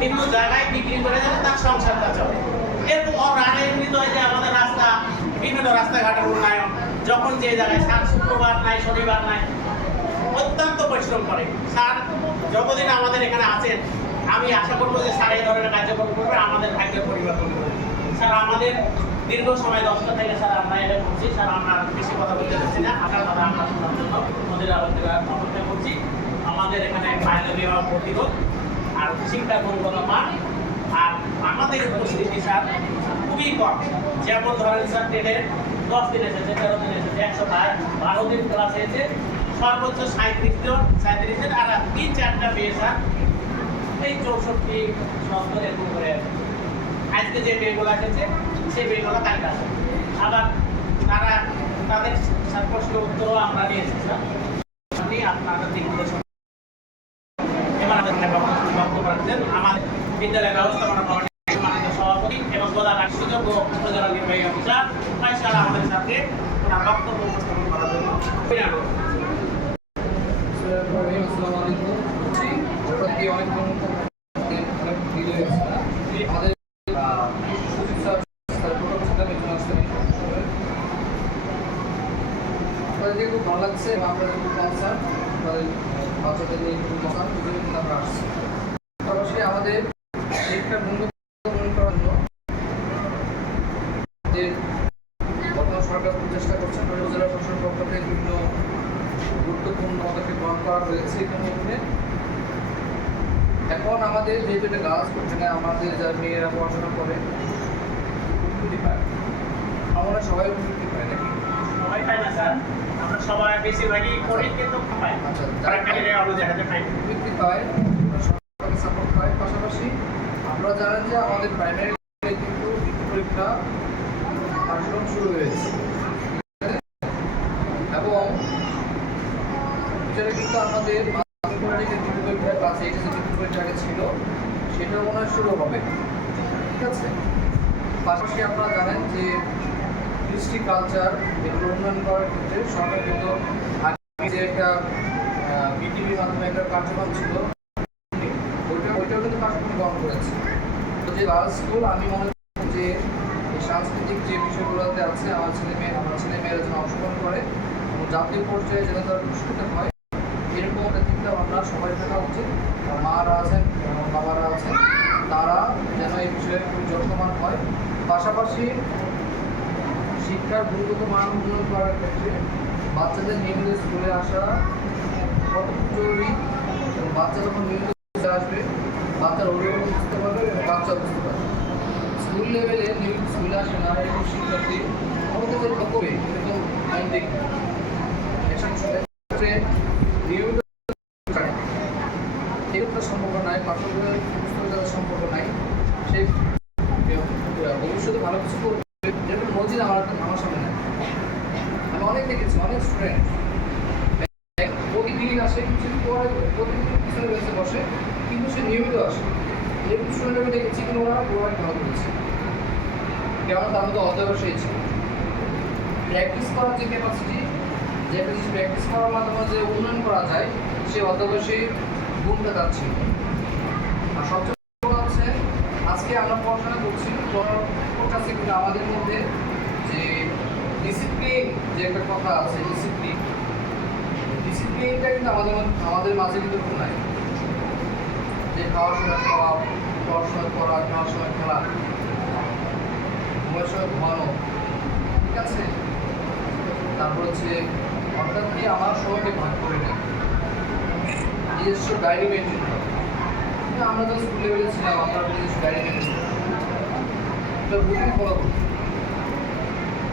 কিন্তু জায়গায় বিক্রি করে যেন তার সংসারটা চলে। এরকম অনিয়মিত হয় যে আমাদের রাস্তা, বিভিন্ন রাস্তাঘাটের উন্নয়ন, যখন যে জায়গায় স্যার শুক্রবার নাই, শনিবার নাই, অত্যন্ত পরিশ্রম করে। স্যার যতদিন আমাদের এখানে আছেন, আমি আশা করবো যে স্যার এই ধরনের কার্যক্রম করবে, আমাদের ভাগ্যের পরিবর্তন করবে। স্যার আমাদের দীর্ঘ সময় 10টা থেকে স্যার আমরা এটা করছি। স্যার আমরা বেশি কথা বলতে চাচ্ছি না, আপনার কথা আমরা শোনার জন্য ওদের অপেক্ষা করছি। আমাদের এখানে বাল্য বিবাহ প্রতিরোধ আর শিক্ষা গুণগত মান আর আমাদের উপস্থিতি স্যার খুবই কম। যেমন ধরেন স্যার টেনের 10 দিন এসেছে, 13 দিন এসেছে, 112 দিন ক্লাস হয়েছে, সর্বোচ্চ 37 জন, আর 3-4টা মেয়ে স্যার এই 64 70 এরকম করে আজকে যে মেয়েগুলো এসেছে সেই মেয়েগুলো কালকে আসে। আবার তারা তাদের প্রশ্ন উত্তরও আমরা নিয়েছি স্যার। আপনি আপনাদের দিকগুলো আমাদের বিদ্যালয় ব্যবস্থাপনা কমিটির সম্মানিত সভাপতি এবং প্রধান সুযোগ্য উপজেলা নির্বাহী অফিসার স্যার আমাদের সাথে ওনার বক্তব্য উপস্থাপন করার জন্য খুব ভালো লাগছে এবং আপনাদের খুব কনসার্ন, আমাদের বাচ্চাদের নিয়ে খুব কনসার্ন, কিন্তু আমরা আসছি। পাশাপাশি আমাদের শিক্ষার গুণগত করার জন্য যে বর্তমান সরকার চেষ্টা করছেন, জেলা প্রশাসনের পক্ষ থেকে বিভিন্ন গুরুত্বপূর্ণ পদক্ষেপ গ্রহণ করা হয়েছে ইতিমধ্যে। এখন আমাদের যেহেতু এটা গার্লস করছে না, আমাদের যারা মেয়েরা পড়াশোনা করে উপকৃতি পায়, আমরা সবাই উপকৃতি পাই নাকি? সবাই পাই না স্যার, আমরা সবাই বেশিরভাগই করি কিন্তু পাই। আচ্ছা, উপকৃতি পায়, সরকারের সাপোর্ট পায়। পাশাপাশি আমরা জানেন যে আমাদের প্রাইমারি কিন্তু পরীক্ষা কার্যক্রম শুরু হয়েছে এবং সেটা কিন্তু আমাদের ক্লাস 8 যে পরীক্ষা ছিল সেটা মনে হয় শুরু হবে, ঠিক আছে। পাশাপাশি আপনারা জানেন যে কৃষ্টি কালচার এগুলো উন্নয়ন করার ক্ষেত্রে সরকার কিন্তু আগে যে একটা বিটিভির মাধ্যমে একটা কার্যক্রম ছিল ওইটাও কিন্তু কার্যক্রম গ্রহণ করেছে। তো যে গার্লস স্কুল আমি মনে করি যে এই সাংস্কৃতিক যে বিষয়গুলোতে আছে আমার ছেলেমেয়েরা যেন অংশগ্রহণ করে এবং জাতীয় পর্যায়ে যেন তারা পুরস্কৃত হয়, এরকম একটা চিন্তা ভাবনা সবাই থাকা উচিত। মারা আছেন এবং বাবারা আছেন, তারা যেন এই বিষয়ে খুব যত্নবান হয়। পাশাপাশি শিক্ষার গুণগত মান উন্নয়ন করার ক্ষেত্রে বাচ্চাদের নিয়মিত স্কুলে আসা কতটুকু জরুরি এবং বাচ্চা যখন নিয়মিত স্কুলে আসবে বাচ্চার অভিভাবক বুঝতে পারবে এবং বাচ্চা বুঝতে পারবে। স্কুল লেভেলে নিয়মিত স্কুলে আসে না এরকম শিক্ষার্থী আমাদের যে লক্ষ্যে কিন্তু আমি দেখি ক্ষেত্রে নিয়মিত এগুলোর সম্পর্ক নাই, পাঠ্যবইয়ের পুস্তকের সম্পর্ক নাই, সে ভবিষ্যতে ভালো কিছু করবে যেরকম মসজিদ আমার সামনে নেই। আমি অনেক দেখেছি, অনেক স্টুডেন্ট প্রতিদিন আসে, প্রতিদিন পিছনে বেঁচে বসে, কিন্তু সে নিয়মিত আসে। এরকম স্টুডেন্ট আমি দেখেছি কিন্তু ওরা প্রোভাইড ভালো করেছে, কেননা তার মধ্যে অধ্যবসায়ী ছিল। প্র্যাকটিস করার যে ক্যাপাসিটি, যে একটা জিনিস প্র্যাকটিস করার মাধ্যমে যে উন্নয়ন করা যায়, সে অধ্যবসায়ী গুণটা তার ছিল। আর সবচেয়ে বড় হচ্ছে আজকে আমরা পড়াশোনা করছি, করতেছি কিন্তু আমাদের মধ্যে যে ডিসিপ্লিন যে একটা কথা আছে, ডিসিপ্লিনটা কিন্তু আমাদের মাঝে কিন্তু খুব নাই। যে খাওয়ার সময় খাওয়া, পড়াশোনা করা, খাওয়ার সময় খেলা, ঘুমের সময় ঘুমানো, ঠিক আছে। তারপর হচ্ছে অর্থাৎ কি আমার সময়কে ভাগ করে নেয়, নিজস্ব ডায়েরি মেনটেন করা। আমরা যখন স্কুল লেভেলে ছিলাম আমরা নিজস্ব ডায়েরি মেনটেন করতাম, একটা রুটিন ফলো করতাম,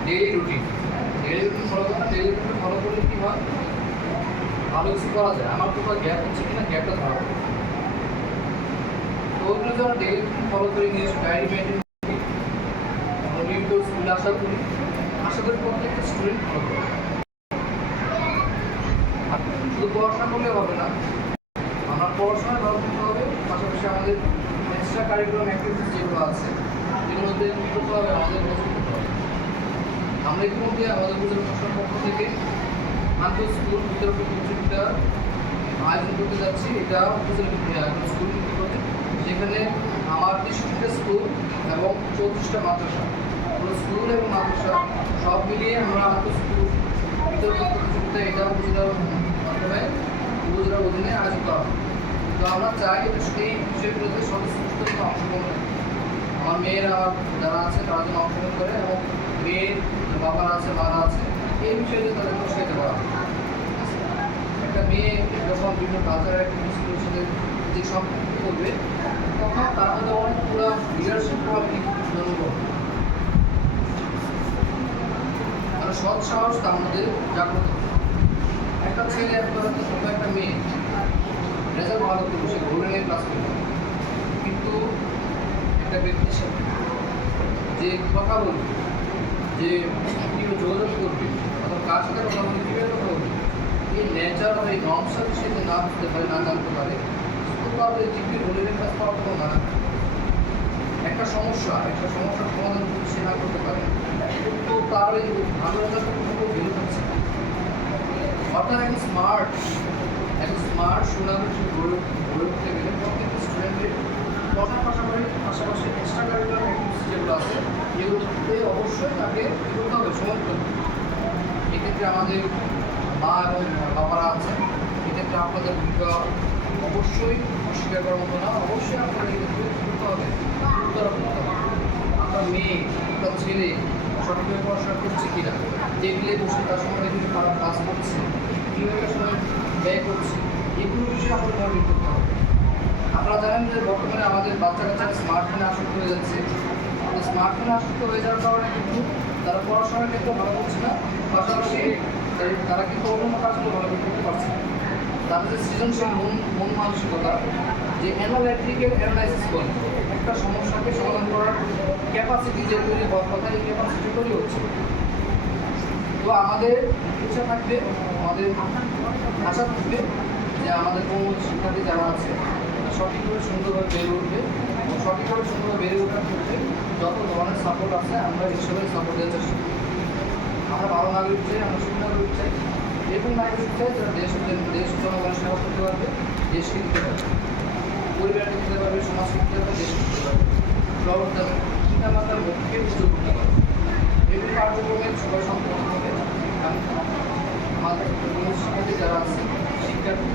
ডেইলি রুটিন ফলো করতাম। ডেইলি রুটিন ফলো করলে কী হয়, ভালো কিছু করা যায়। আমার কোথাও গ্যাপ হচ্ছে কিনা গ্যাপটা ধরা পড়ে। তো ওইগুলো যখন ডেইলি রুটিন ফলো করি, নিজস্ব ডায়েরি মেনটেন করি, আমরা নিয়মিত স্কুলে আশা করি প্রত্যেকটা স্টুডেন্ট ফলো করে। শুধু পড়াশোনা করলে হবে না, আমরা পড়াশোনায় ভালো করতে হবে, পাশাপাশি আমাদের এক্সট্রা কারিকুলাম অ্যাক্টিভিটিস যেগুলো আছে সেগুলোতে কী করতে হবে, আমাদের মজবুত করতে হবে। আমরা ইতিমধ্যে আমাদের উপজেলা প্রশাসনের পক্ষ থেকে আন্তঃ স্কুল বিতরণ প্রতিযোগিতা আয়োজন করতে যাচ্ছি। এটা উপজেলা স্কুল ভিত্তিক প্রজেক্ট, যেখানে আমার 63টা স্কুল এবং 34টা মাদ্রাসা, পুরো স্কুল এবং মাদ্রাসা সব মিলিয়ে আমরা স্কুল বিতর্ক প্রতিযোগিতা এটা উপজেলার মাধ্যমে উপজেলার অধীনে আয়োজন করা হয়। তো আমরা চাই সেই বিষয়গুলোতে সদস্য অংশগ্রহণ করে। আমার মেয়েরা যারা আছে তারা যেন অংশগ্রহণ করে এবং মেয়ের বাবারা আছে মারা আছে এই বিষয়ে তাদের উৎসাহিত করা হয়। একটা মেয়ে যখন বিভিন্ন কালচারাল অ্যাক্টিভিটিসগুলোর সাথে যে সম্পৃক্ত করবে তখন তার মধ্যে অনেকগুলো লিডারশিপ কোয়ালিটি জন্মগ্রহণ করে। মানে সৎ সাহস তার মধ্যে জাগ্রত হবে। একটা ছেলে একটা মেয়ে রেজাল্ট ভালো করবে, সে গোল্ডেন ক্লাস করবে, কিন্তু একটা ব্যক্তির সাথে যে কথা বলবে, যে কীভাবে যোগাযোগ করবে অথবা কার সাথে কথা বলবে, কীভাবে কথা বলবে, এই নেচার বা এই নমসার সে যে না বুঝতে পারে না জানতে পারে, তো তার ওই ডিগ্রি গোল্ডেন ক্লাস পাওয়ার কোনো না। একটা সমস্যার সমাধান যদি সে না করতে পারে তো তার ওই ভালো রেজাল্ট কোনো ভ্যালু থাকছে না। অর্থাৎ একটা স্মার্ট সুনাগরিক গড়ে উঠতে গেলে প্রত্যেকটা স্টুডেন্টের পড়ার পাশাপাশি এক্সট্রা কারিকুলার অ্যাক্টিভিটিস যেগুলো আছে এগুলোতে অবশ্যই তাকে করতে হবে, সময় দিতে হবে। এক্ষেত্রে আমাদের মা এবং বাবারা আছেন, এক্ষেত্রে আপনাদের ভূমিকা অবশ্যই অস্বীকার করার মতো না, অবশ্যই আপনাদের এক্ষেত্রে করতে হবে, গুরুতর করতে হবে। আপনার মেয়ে আপনার ছেলে সঠিকভাবে পড়াশোনা করছে কিনা, টেবিলে বসে তার সময় কিন্তু তারা কাজ করছে, কীভাবে সময় ব্যয় করছে, এগুলো বিষয়ে আপনার মনোযোগ করতে হবে। আপনারা জানেন যে বর্তমানে আমাদের বাচ্চা কাচ্চারা স্মার্টফোনে আসক্ত হয়ে যাচ্ছে। স্মার্টফোনে আসক্ত হয়ে যাওয়ার কারণে কিন্তু তারা পড়াশোনার ক্ষেত্রে ভালো করছে না, পাশাপাশি তারা কিন্তু অন্য কাজগুলো ভালো করতে পারছে না। তাদের যে সৃজনশীল মন মানসিকতা, যে অ্যানালাইটিক্যাল অ্যানালাইসিস করে একটা সমস্যাকে সমাধান করার ক্যাপাসিটি যে তৈরি হওয়ার কথা, এই ক্যাপাসিটি তৈরি হচ্ছে। তো আমাদের ইচ্ছা থাকবে, আমাদের আশা থাকবে যে আমাদের কোনো শিক্ষার্থী যারা আছে সঠিকভাবে সুন্দরভাবে বেড়ে উঠবে এবং সঠিকভাবে সুন্দরভাবে বেড়ে ওঠার ক্ষেত্রে যত ধরনের সাপোর্ট আছে আমরা এইসবের সাপোর্ট দেওয়ার চেষ্টা করি। আমরা ভালো নাগরিক চাই, আমরা সুনাগরিক চাই, এবং নাগরিক চাই যারা দেশ জনগণের সেবা করতে পারবে, দেশকে দিতে পারবে, পরিবারকে দিতে পারবে, সমাজকে দিতে পারবে, দেশকে দিতে পারবে, প্রবর্তন চিন্তামাত্রার লক্ষ্যে উদ্যোগ করতে পারবে। এগুলো কার্যক্রমের সবাই সম্পন্ন হবে। আমাদের শিক্ষার্থী যারা আছে শিক্ষার্থী